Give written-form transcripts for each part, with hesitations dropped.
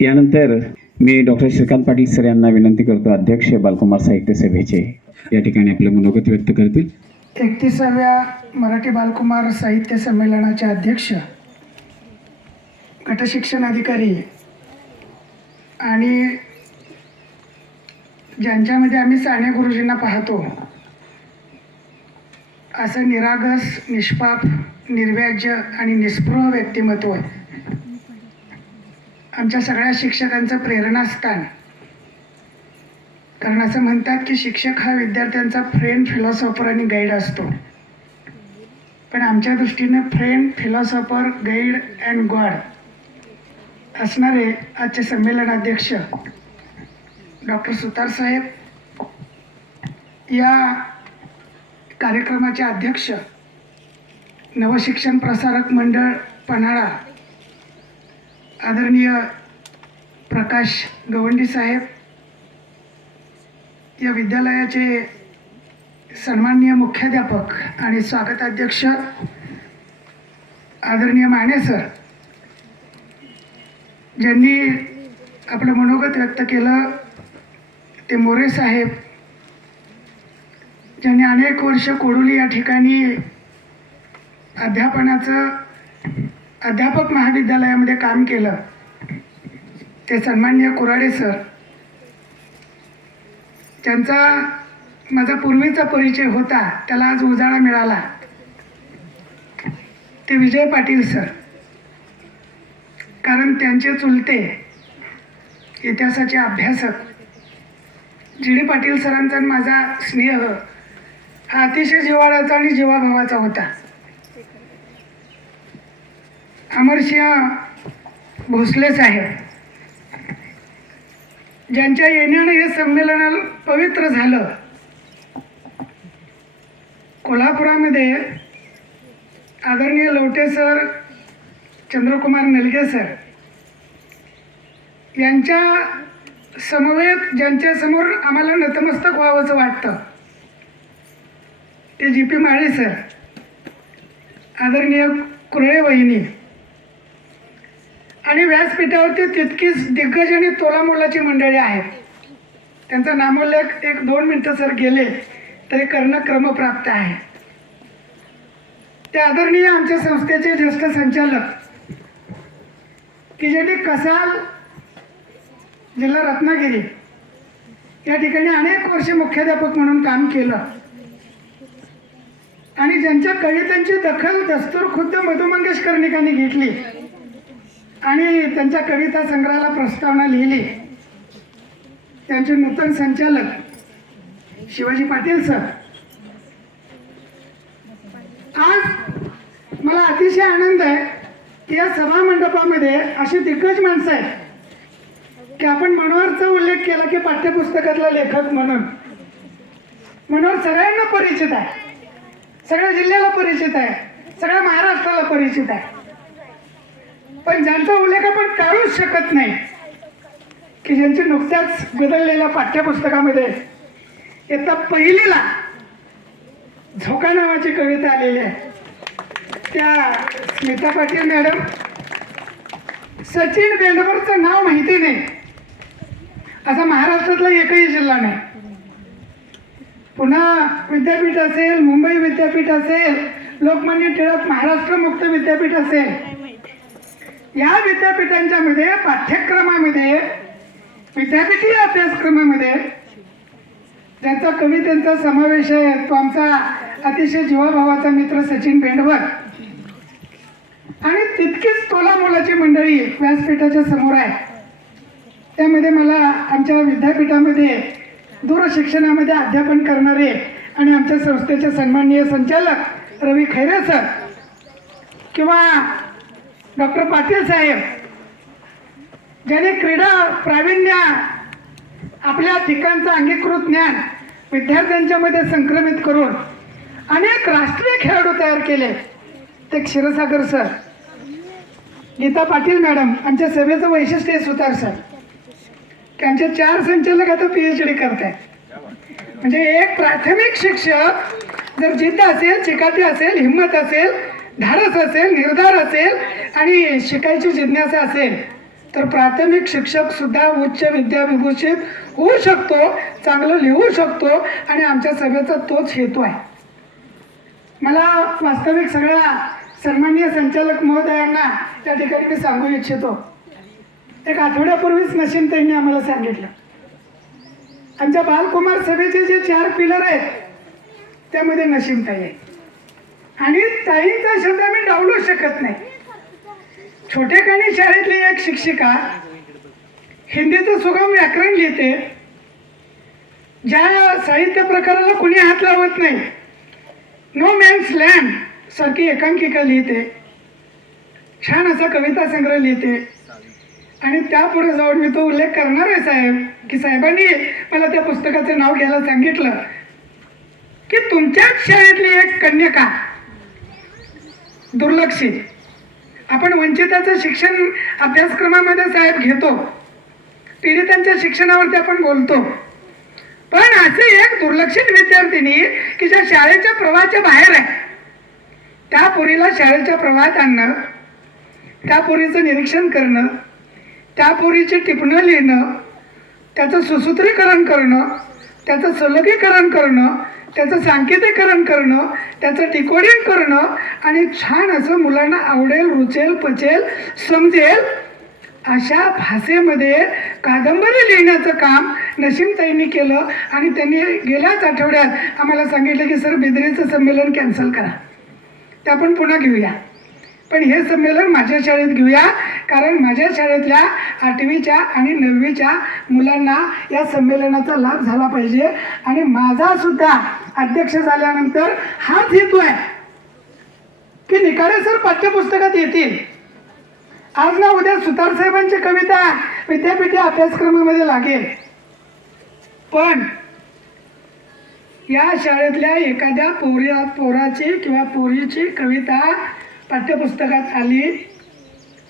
यानंतर मी doctor Shrikant Patil sir यांना विनंती करतो, अध्यक्ष बालकुमार साहित्य सभेचे या ठिकाणी आपले मनोगत व्यक्त करतील. 31व्या मराठी बालकुमार साहित्य संमेलनाचे अध्यक्ष, गटशिक्षण अधिकारी आणि ज्यांच्यामध्ये आम्ही साने गुरुजींना पाहतो असं निरागस, निष्पाप, निर्व्याज्य आणि निस्पृह व्यक्तिमत्व आमच्या सगळ्या शिक्षकांचं प्रेरणास्थान. कारण असं म्हणतात की शिक्षक हा विद्यार्थ्यांचा फ्रेंड, फिलॉसॉफर आणि गाईड असतो. पण आमच्या दृष्टीने friend, philosopher, guide and God असणारे आजचे संमेलनाध्यक्ष डॉक्टर सुतार साहेब, या कार्यक्रमाचे अध्यक्ष नवशिक्षण प्रसारक मंडळ पन्हाळा आदरणीय प्रकाश गवंडी साहेब, या विद्यालयाचे सन्माननीय मुख्याध्यापक आणि स्वागताध्यक्ष आदरणीय माने सर, ज्यांनी आपलं मनोगत व्यक्त केलं, ते मोरे साहेब, ज्यांनी अनेक वर्ष कोडोली या ठिकाणी अध्यापक महाविद्यालयामध्ये काम केलं, ते सन्माननीय कुराडे सर, ज्यांचा माझा पूर्वीचा परिचय होता त्याला आज उजाळा मिळाला, ते विजय पाटील सर. कारण त्यांचे चुलते इतिहासाचे अभ्यासक जी डी पाटील सरांचा माझा स्नेह हा अतिशय जिव्हाळ्याचा आणि जीवाभावाचा होता. अमरसिंह भोसले साहेब, ज्यांच्या येण्याने हे संमेलन पवित्र झालं. कोल्हापुरामध्ये आदरणीय लवटे सर, चंद्रकुमार नलगे सर यांच्या समवेत ज्यांच्यासमोर आम्हाला नतमस्तक व्हावंसं वाटतं, ते जी पी माळे सर, आदरणीय कुरळे वहिनी, आणि व्यासपीठावरती तितकीच दिग्गज आणि तोलामोलाची मंडळी आहेत. त्यांचा नामोल्लेख 1-2 मिनटं सर गेले तरी करणं क्रमप्राप्त आहे. ते आदरणीय आमच्या संस्थेचे ज्येष्ठ संचालक की ज्यांनी कसाल, जिल्हा रत्नागिरी या ठिकाणी अनेक वर्षे मुख्याध्यापक म्हणून काम केलं आणि ज्यांच्या कवितांची दखल दस्तूर खुद्द मधु मंगेश कर्णिकांनी घेतली आणि त्यांच्या कविता संग्रहाला प्रस्तावना लिहिली, त्यांचे नूतन संचालक शिवाजी पाटील सर. आज मला अतिशय आनंद आहे की या सभा मंडपामध्ये अशी दिग्गज माणसं आहेत की आपण मनोहरचा उल्लेख केला की पाठ्यपुस्तकातला लेखक म्हणून मनोहर सगळ्यांना परिचित आहे, सगळ्या जिल्ह्याला परिचित आहे, सगळ्या महाराष्ट्राला परिचित आहे. पण ज्यांचा उल्लेख आपण टाळूच शकत नाही की ज्यांची नुकत्याच बदललेल्या पाठ्यपुस्तकामध्ये इयत्ता पहिलीला झोका नावाची कविता आलेली आहे. त्या स्मिता पाटील मॅडम, सचिन बेंडवरचं नाव माहिती नाही असा महाराष्ट्रातला एकही जिल्हा नाही. पुणा विद्यापीठ असेल, मुंबई विद्यापीठ असेल, लोकमान्य टिळक महाराष्ट्र मुक्त विद्यापीठ असेल, या विद्यापीठांच्या मध्ये पाठ्यक्रमामध्ये, विद्यापीठीय अभ्यासक्रमामध्ये ज्यांचा कवितेचा समावेश आहे तो आमचा अतिशय जीवाभावाचा मित्र सचिन बेंडवर, आणि तितकीच तोलामोलाची मंडळी व्यासपीठाच्या समोर आहे. त्यामध्ये मला आमच्या विद्यापीठामध्ये दूरशिक्षणामध्ये अध्यापन करणारे आणि आमच्या संस्थेचे सन्माननीय संचालक रवी खैरे सर किंवा डॉक्टर पाटील साहेब, ज्याने क्रीडा प्रावीण्य आपल्या ठिकाणचं अंगीकृत ज्ञान विद्यार्थ्यांच्या मध्ये संक्रमित करून अनेक राष्ट्रीय खेळाडू तयार केले, ते क्षीरसागर सर. गीता पाटील मॅडम, आमच्या सभेचं वैशिष्ट्य आहे सुतार सर, त्यांचे 4 संचालक आता PhD करत आहेत. म्हणजे एक प्राथमिक शिक्षक जर जिद्द असेल, चिकाटी असेल, हिंमत असेल, धाडस असेल, निर्धार असेल आणि शिकायची जिज्ञासा असेल तर प्राथमिक शिक्षक सुद्धा उच्च विद्याविभूषित होऊ शकतो, चांगलं लिहू शकतो आणि आमच्या सभेचा तोच हेतू आहे. मला वास्तविक सगळ्या सन्माननीय संचालक महोदयांना त्या ठिकाणी मी सांगू इच्छितो, एक आठवड्यापूर्वीच नसीमताईंनी आम्हाला सांगितलं आमच्या बालकुमार सभेचे जे 4 पिलर आहेत त्यामध्ये नसीमताई आहे आणि ताईंचा शब्द मी डावलू शकत नाही. छोटेखानी शाळेतली एक शिक्षिका हिंदीचं सुगम व्याकरण लिहिते, ज्या साहित्य प्रकाराला कुणी हात लावत नाही, नो मॅन्स लँड सारखी एकांकिका लिहिते, छान असा कविता संग्रह लिहिते आणि त्यापुढे जाऊन मी तो उल्लेख करणार आहे साहेब, की साहेबांनी मला त्या पुस्तकाचं नाव घ्यायला सांगितलं की तुमच्याच शाळेतली एक कन्यका दुर्लक्षित, आपण वंचिताचं शिक्षण अभ्यासक्रमामध्ये साहेब घेतो, पीडितांच्या शिक्षणावरती आपण बोलतो, पण असे एक दुर्लक्षित विद्यार्थिनी की ज्या शाळेच्या प्रवाहाच्या बाहेर आहे, त्या पोरीला शाळेच्या प्रवाहात आणणं, त्या पोरीचं निरीक्षण करणं, त्या पोरीची टिपणं लिहिणं, त्याचं सुसूत्रीकरण करणं, त्याचं सलगीकरण करणं, त्याचं सांकेतिकरण करणं, त्याचं डिकोडिंग करणं आणि छान असं मुलांना आवडेल, रुचेल, पचेल, समजेल अशा भाषेमध्ये कादंबरी लिहिण्याचं काम नसीमताईंनी केलं आणि त्यांनी गेल्याच आठवड्यात आम्हाला सांगितलं की सर बिद्रीचं संमेलन कॅन्सल करा, ते आपण पुन्हा घेऊया, पण हे संमेलन माझ्या शाळेत घेऊया, कारण माझ्या शाळेतल्या 8वीच्या आणि 9वीच्या मुलांना या संमेलनाचा लाभ झाला पाहिजे आणि माझा सुद्धा अध्यक्ष झाल्यानंतर हाच हेतू आहे की निकाडे सर पाठ्यपुस्तकात येतील. आज ना उद्या सुतार साहेबांची कविता विद्यापीठी अभ्यासक्रमामध्ये लागेल, पण या शाळेतल्या एखाद्या पोराची किंवा पोरीची कविता पाठ्यपुस्तकात आली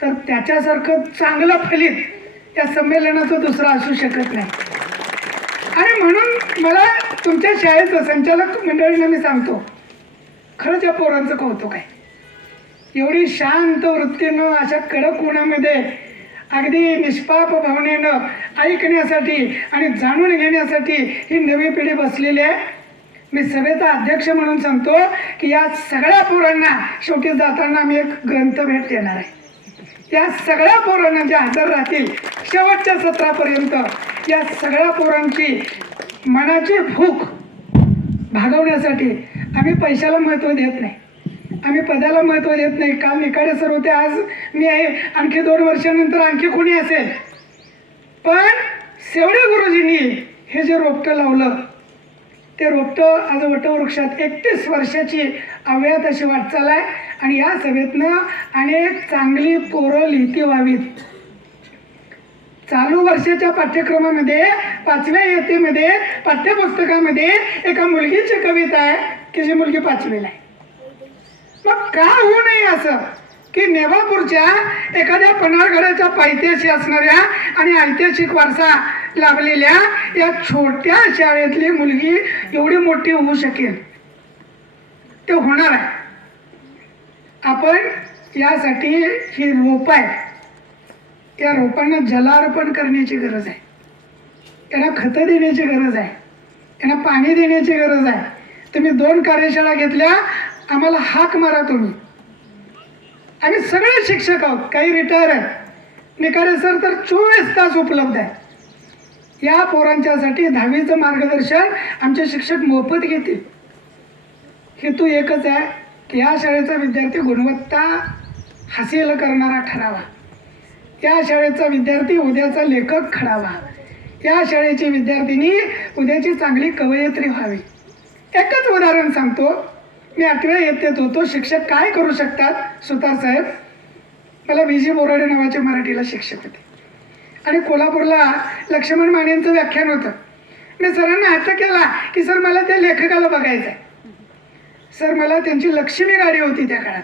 तर त्याच्यासारखं चांगलं फलित या संमेलनाचं दुसरं असू शकत नाही. आणि म्हणून मला तुमच्या शाळेचं संचालक मंडळींना मी सांगतो, खरंच या पोरांचं कौतुक आहे. एवढी शांत वृत्तीनं अशा कडक उन्हामध्ये अगदी निष्पाप भावनेनं ऐकण्यासाठी आणि जाणून घेण्यासाठी ही नवी पिढी बसलेली आहे. मी सभेचा अध्यक्ष म्हणून सांगतो की या सगळ्या पोरांना शेवटी जाताना आम्ही एक ग्रंथ भेट देणार आहे. या सगळ्या पोरांना जे हजर राहतील शेवटच्या सत्रापर्यंत, या सगळ्या पोरांची मनाची भूक भागवण्यासाठी आम्ही पैशाला महत्त्व देत नाही, आम्ही पदाला महत्त्व देत नाही. काल निकाडे सर होते, आज मी आहे, आणखी 2 वर्षानंतर आणखी कोणी असेल, पण शेवडे गुरुजींनी हे जे रोपटं लावलं ते रोपटं आज वटवृक्षात 31 वर्षाची अव्याहत अशी वाटचाल आहे आणि या सभेतनं अनेक चांगली पोरं लिहिती व्हावीत. चालू वर्षाच्या पाठ्यक्रमामध्ये 5व्या इयत्तेमध्ये पाठ्यपुस्तकामध्ये एका मुलगीची कविता आहे की जी मुलगी 5वीला आहे. मग का होऊ नये असं की नेवापूरच्या एखाद्या पन्हाळगडाच्या पायथ्याशी असणाऱ्या आणि ऐतिहासिक वारसा लाभलेल्या या छोट्या शाळेतली मुलगी एवढी मोठी होऊ शकेल, ते होणार आहे. आपण यासाठी ही रोप आहे, या रोपांना जलार्पण करण्याची गरज आहे, त्यांना खतं देण्याची गरज आहे, त्यांना पाणी देण्याची गरज आहे. तुम्ही 2 कार्यशाळा घेतल्या, आम्हाला हाक मारा तुम्ही. आम्ही सगळे शिक्षक आहोत, काही रिटायर आहेत, निकाडे सर तर 24 तास उपलब्ध आहे. या पोरांच्यासाठी 10वीचं मार्गदर्शन आमचे शिक्षक मोफत घेतील. हेतू एकच आहे की या शाळेचा विद्यार्थी गुणवत्ता हासिल करणारा ठरावा, या शाळेचा विद्यार्थी उद्याचा लेखक घडावा, या शाळेची विद्यार्थिनी उद्याची चांगली कवयित्री व्हावी. एकच उदाहरण सांगतो, मी 8व्या इयत्तेत होतो. शिक्षक काय करू शकतात, सुतार साहेब, मला VG बोराडे नावाचे मराठीला शिक्षक होते आणि कोल्हापूरला लक्ष्मण मानेंचं व्याख्यान होतं. मी सरांना हट्ट केला की सर मला त्या लेखकाला बघायचं आहे. सर मला त्यांची लक्ष्मी गाडी होती त्या काळात,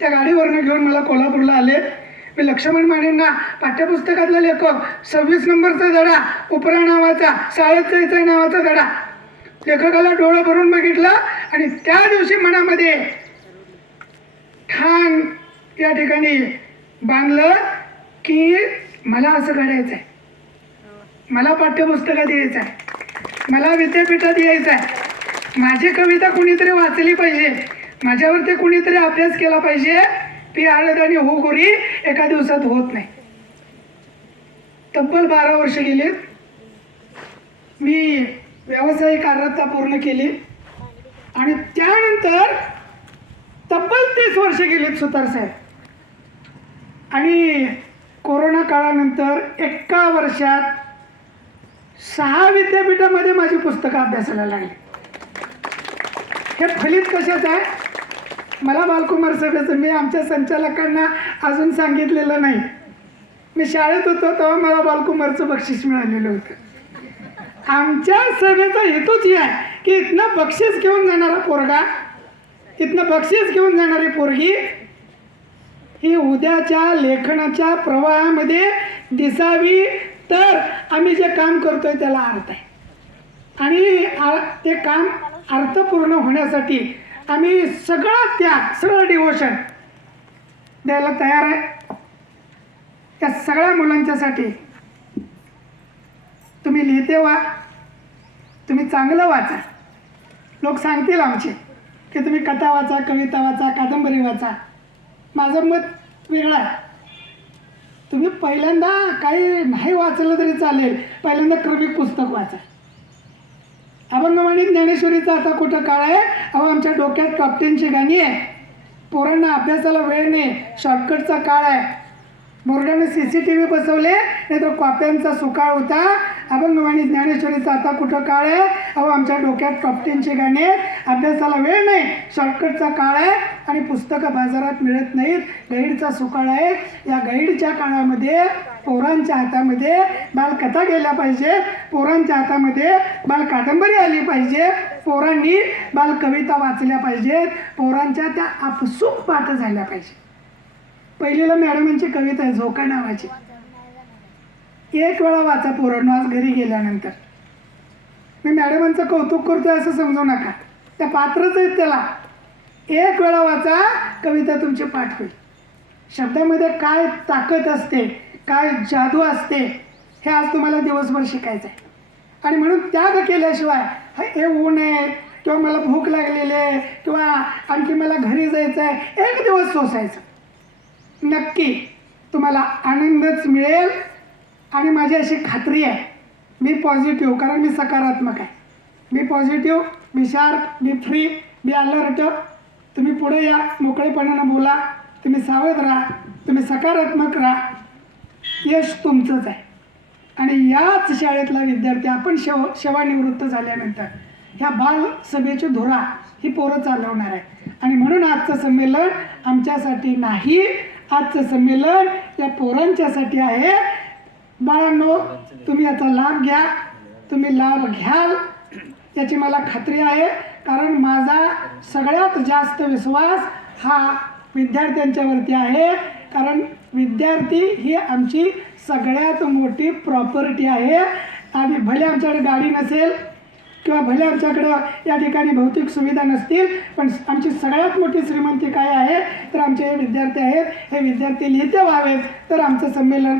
त्या गाडीवरनं घेऊन मला कोल्हापूरला आले. मी लक्ष्मण मानेंना पाठ्यपुस्तकातला लेखक 26 नंबरचा धडा, उपरा नावाचा, साळत जायचा नावाचा धडा, लेखकाला डोळं भरून बघितलं आणि त्या दिवशी मनामध्ये ठाण या ठिकाणी बांधलं की मला असं घडायचं आहे, मला पाठ्यपुस्तकात द्यायचं आहे, मला विद्यापीठात यायचं आहे, माझी कविता कुणीतरी वाचली पाहिजे, माझ्यावरती कुणीतरी अभ्यास केला पाहिजे. ती आळद आणि हो गोरी एका दिवसात होत नाही. तब्बल 12 वर्ष गेलीत. मी व्यावसायिक अर्हता पूर्ण केली आणि त्यानंतर तब्बल 30 वर्ष गेलीत सुतार साहेब. आणि कोरोना काळानंतर एका वर्षात 6 विद्यापीठामध्ये माझी पुस्तकं अभ्यासाला लागली. हे फलित कशाचं आहे? मला बालकुमार सभेचं मी आमच्या संचालकांना अजून सांगितलेलं नाही. मी शाळेत होतो तेव्हा मला बालकुमारचं बक्षीस मिळालेलं होतं. आमच्या सभेचा हेतूच ही आहे की इथनं बक्षीस घेऊन जाणारा पोरगा, इथनं बक्षीस घेऊन जाणारी पोरगी ही उद्याच्या लेखनाच्या प्रवाहामध्ये दिसावी, तर आम्ही जे काम करतोय त्याला अर्थ आहे. आणि ते काम अर्थपूर्ण होण्यासाठी आम्ही सगळा त्याग, सगळं डिवोशन द्यायला तयार आहे. त्या सगळ्या मुलांच्यासाठी तुम्ही लिहिते व्हा, तुम्ही चांगलं वाचा. लोक सांगतील आमचे की तुम्ही कथा वाचा, कविता वाचा, कादंबरी वाचा. माझं मत वेगळं आहे. तुम्ही पहिल्यांदा काही नाही वाचलं तरी चालेल, पहिल्यांदा क्रमिक पुस्तक वाचा. अभंगवाणी ज्ञानेश्वरीचा आता कुठं काळ आहे? अहो आमच्या डोक्यात टॉप 10ची गाणी आहे. पोरांना अभ्यासाला वेळ नाही, शॉर्टकटचा काळ आहे. बोर्डाने CCTV बसवले, नाहीतर कॉप्यांचा सुकाळ होता. अभंगवाणी ज्ञानेश्वरीचा आता कुठं काळ आहे? अहो आमच्या डोक्यात टॉप 10ची गाणी आहेत, अभ्यासाला वेळ नाही, शॉर्टकटचा काळ आहे आणि पुस्तकं बाजारात मिळत नाहीत, गाईडचा सुकाळ आहे. या गाईडच्या काळामध्ये पोरांच्या हातामध्ये बालकथा गेल्या पाहिजे, पोरांच्या हातामध्ये बाल कादंबरी आली पाहिजे, पोरांनी बाल कविता वाचल्या पाहिजेत, पोरांच्या त्या आपसूक पाठ झाल्या पाहिजे. पहिलीला मॅडमांची कविता आहे झोका नावाची. एक वेळा वाचा पोरांनो आज घरी गेल्यानंतर. मी मॅडमांचं कौतुक करतोय असं समजू नका, त्या पात्रच आहेत त्याला. एक वेळा वाचा, कविता तुमची पाठ होईल. शब्दामध्ये काय ताकद असते, काय जादू असते, हे आज तुम्हाला दिवसभर शिकायचं आहे. आणि म्हणून त्याग केल्याशिवाय हे ऊन आहे किंवा मला भूक लागलेली आहे किंवा आणखी मला घरी जायचं आहे, एक दिवस सोसायचं, नक्की तुम्हाला आनंदच मिळेल. आणि माझी अशी खात्री आहे, मी पॉझिटिव्ह, कारण मी सकारात्मक आहे. मी पॉझिटिव्ह, मी शार्प, मी फ्री, मी अलर्ट. तुम्ही पुढे या, मोकळेपणानं बोला, तुम्ही सावध राहा, तुम्ही सकारात्मक राहा. यश तुमचंच आहे. आणि याच शाळेतला विद्यार्थी आपण सेवानिवृत्त झाल्यानंतर ह्या बाल सभेची धुरा ही पोरं चालवणार आहे. आणि म्हणून आजचं संमेलन आमच्यासाठी नाही, आजचं संमेलन या पोरांच्यासाठी आहे. बाळांनो, तुम्ही याचा लाभ घ्या, तुम्ही लाभ घ्याल याची मला खात्री आहे. कारण माझा सगळ्यात जास्त विश्वास हा विद्यार्थ्यांच्यावरती आहे. कारण विद्यार्थी ही आमची सगळ्यात मोठी प्रॉपर्टी आहे. आणि भले आमच्याकडे गाडी नसेल किंवा भले आमच्याकडं या ठिकाणी भौतिक सुविधा नसतील, पण आमची सगळ्यात मोठी श्रीमंती काय आहे तर आमचे हे विद्यार्थी आहेत. हे विद्यार्थी लिहिते व्हावेत, तर आमचं संमेलन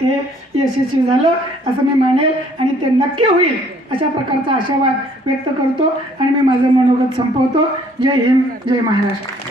हे यशस्वी झालं असं मी मानेल आणि ते नक्की होईल अशा प्रकारचा आशावाद व्यक्त करतो आणि मी माझं मनोगत संपवतो. जय हिंद, जय महाराष्ट्र.